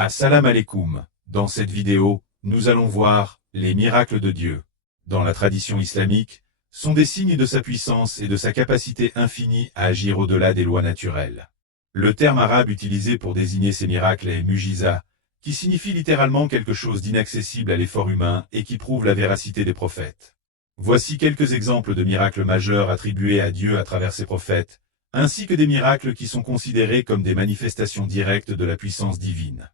Assalam alaikum. Dans cette vidéo, nous allons voir les miracles de Dieu. Dans la tradition islamique, sont des signes de sa puissance et de sa capacité infinie à agir au-delà des lois naturelles. Le terme arabe utilisé pour désigner ces miracles est mujiza, qui signifie littéralement quelque chose d'inaccessible à l'effort humain et qui prouve la véracité des prophètes. Voici quelques exemples de miracles majeurs attribués à Dieu à travers ses prophètes, ainsi que des miracles qui sont considérés comme des manifestations directes de la puissance divine.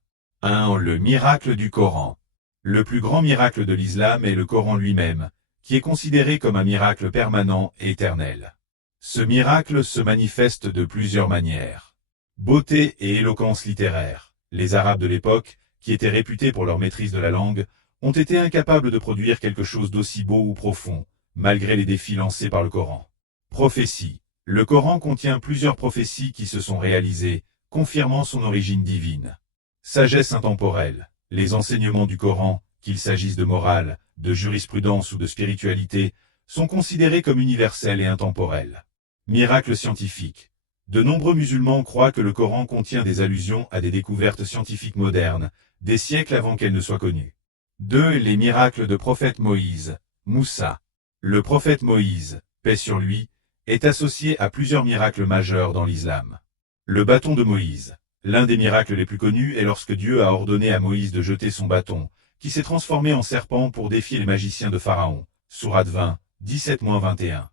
1. Le miracle du Coran. Le plus grand miracle de l'islam est le Coran lui-même, qui est considéré comme un miracle permanent et éternel. Ce miracle se manifeste de plusieurs manières. Beauté et éloquence littéraire. Les Arabes de l'époque, qui étaient réputés pour leur maîtrise de la langue, ont été incapables de produire quelque chose d'aussi beau ou profond, malgré les défis lancés par le Coran. Prophétie. Le Coran contient plusieurs prophéties qui se sont réalisées, confirmant son origine divine. Sagesse intemporelle. Les enseignements du Coran, qu'il s'agisse de morale, de jurisprudence ou de spiritualité, sont considérés comme universels et intemporels. Miracle scientifique. De nombreux musulmans croient que le Coran contient des allusions à des découvertes scientifiques modernes, des siècles avant qu'elles ne soient connues. 2. Les miracles de prophète Moïse. Moussa. Le prophète Moïse, paix sur lui, est associé à plusieurs miracles majeurs dans l'islam. Le bâton de Moïse. L'un des miracles les plus connus est lorsque Dieu a ordonné à Moïse de jeter son bâton, qui s'est transformé en serpent pour défier les magiciens de Pharaon. Sourate 20, 17-21.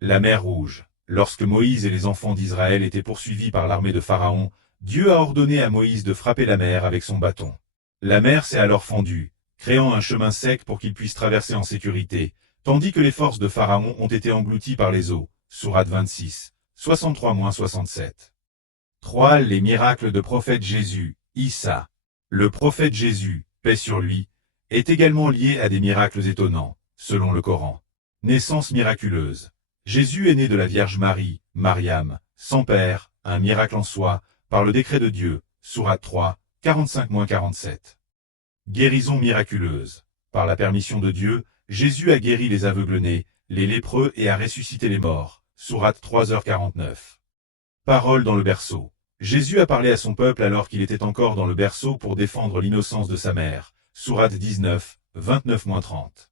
La mer Rouge. Lorsque Moïse et les enfants d'Israël étaient poursuivis par l'armée de Pharaon, Dieu a ordonné à Moïse de frapper la mer avec son bâton. La mer s'est alors fendue, créant un chemin sec pour qu'ils puissent traverser en sécurité, tandis que les forces de Pharaon ont été englouties par les eaux. Sourate 26, 63-67. 3. Les miracles de prophète Jésus, Issa. Le prophète Jésus, paix sur lui, est également lié à des miracles étonnants, selon le Coran. Naissance miraculeuse. Jésus est né de la Vierge Marie, Mariam, sans père, un miracle en soi, par le décret de Dieu, Sourate 3, 45-47. Guérison miraculeuse. Par la permission de Dieu, Jésus a guéri les aveugles-nés, les lépreux et a ressuscité les morts, Sourate 3h49. Parole dans le berceau. Jésus a parlé à son peuple alors qu'il était encore dans le berceau pour défendre l'innocence de sa mère, Sourate 19, 29-30.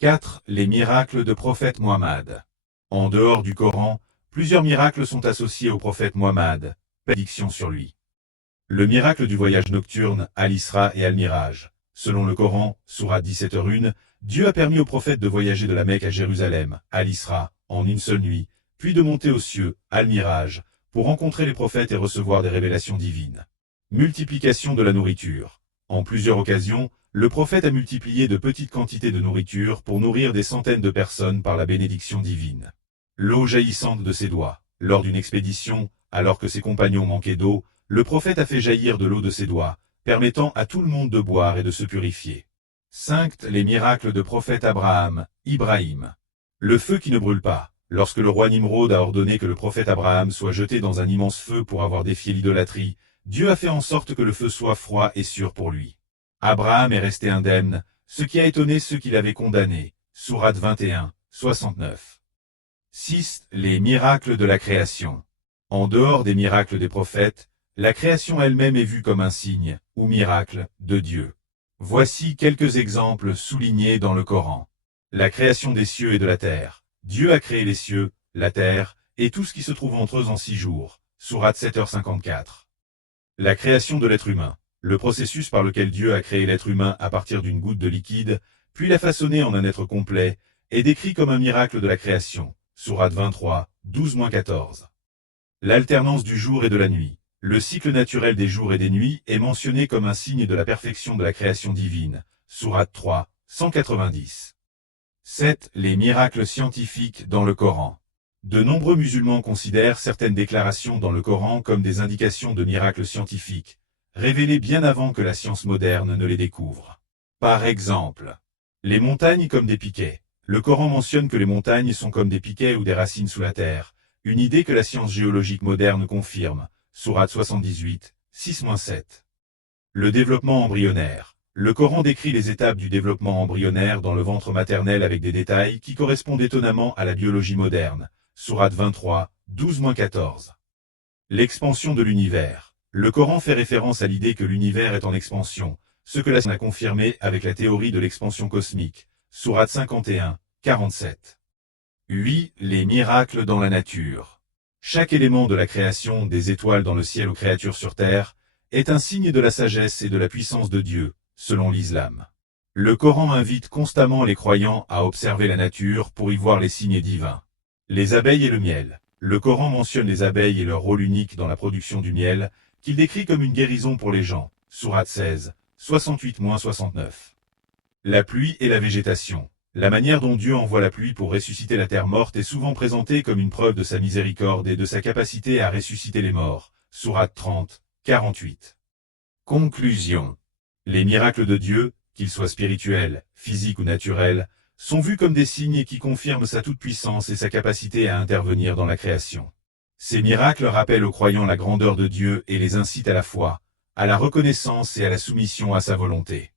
4. Les miracles de prophète Muhammad. En dehors du Coran, plusieurs miracles sont associés au prophète Muhammad, prédiction sur lui. Le miracle du voyage nocturne, Al-Isra et Al-Miraj. Selon le Coran, Sourate 17h1, Dieu a permis au prophète de voyager de la Mecque à Jérusalem, Al-Isra, en une seule nuit, puis de monter aux cieux, Al-Miraj, pour rencontrer les prophètes et recevoir des révélations divines. Multiplication de la nourriture. En plusieurs occasions, le prophète a multiplié de petites quantités de nourriture pour nourrir des centaines de personnes par la bénédiction divine. L'eau jaillissante de ses doigts. Lors d'une expédition, alors que ses compagnons manquaient d'eau, le prophète a fait jaillir de l'eau de ses doigts, permettant à tout le monde de boire et de se purifier. 5. Les miracles de prophète Abraham, Ibrahim. Le feu qui ne brûle pas. Lorsque le roi Nimrod a ordonné que le prophète Abraham soit jeté dans un immense feu pour avoir défié l'idolâtrie, Dieu a fait en sorte que le feu soit froid et sûr pour lui. Abraham est resté indemne, ce qui a étonné ceux qui l'avaient condamné. Sourate 21, 69. 6. Les miracles de la création. En dehors des miracles des prophètes, la création elle-même est vue comme un signe, ou miracle, de Dieu. Voici quelques exemples soulignés dans le Coran. La création des cieux et de la terre. Dieu a créé les cieux, la terre, et tout ce qui se trouve entre eux en 6 jours. Sourate 7h54. La création de l'être humain. Le processus par lequel Dieu a créé l'être humain à partir d'une goutte de liquide, puis l'a façonné en un être complet, est décrit comme un miracle de la création. Sourate 23, 12-14. L'alternance du jour et de la nuit. Le cycle naturel des jours et des nuits est mentionné comme un signe de la perfection de la création divine. Sourate 3, 190. 7. Les miracles scientifiques dans le Coran. De nombreux musulmans considèrent certaines déclarations dans le Coran comme des indications de miracles scientifiques, révélées bien avant que la science moderne ne les découvre. Par exemple, les montagnes comme des piquets. Le Coran mentionne que les montagnes sont comme des piquets ou des racines sous la terre, une idée que la science géologique moderne confirme. Sourate 78, 6-7. Le développement embryonnaire. Le Coran décrit les étapes du développement embryonnaire dans le ventre maternel avec des détails qui correspondent étonnamment à la biologie moderne. Sourate 23, 12-14. L'expansion de l'univers. Le Coran fait référence à l'idée que l'univers est en expansion, ce que la science a confirmé avec la théorie de l'expansion cosmique. Sourate 51, 47. 8. Les miracles dans la nature. Chaque élément de la création, des étoiles dans le ciel aux créatures sur terre, est un signe de la sagesse et de la puissance de Dieu, selon l'islam. Le Coran invite constamment les croyants à observer la nature pour y voir les signes divins. Les abeilles et le miel. Le Coran mentionne les abeilles et leur rôle unique dans la production du miel, qu'il décrit comme une guérison pour les gens. Sourate 16, 68-69. La pluie et la végétation. La manière dont Dieu envoie la pluie pour ressusciter la terre morte est souvent présentée comme une preuve de sa miséricorde et de sa capacité à ressusciter les morts. Sourate 30, 48. Conclusion. Les miracles de Dieu, qu'ils soient spirituels, physiques ou naturels, sont vus comme des signes qui confirment sa toute-puissance et sa capacité à intervenir dans la création. Ces miracles rappellent aux croyants la grandeur de Dieu et les incitent à la foi, à la reconnaissance et à la soumission à sa volonté.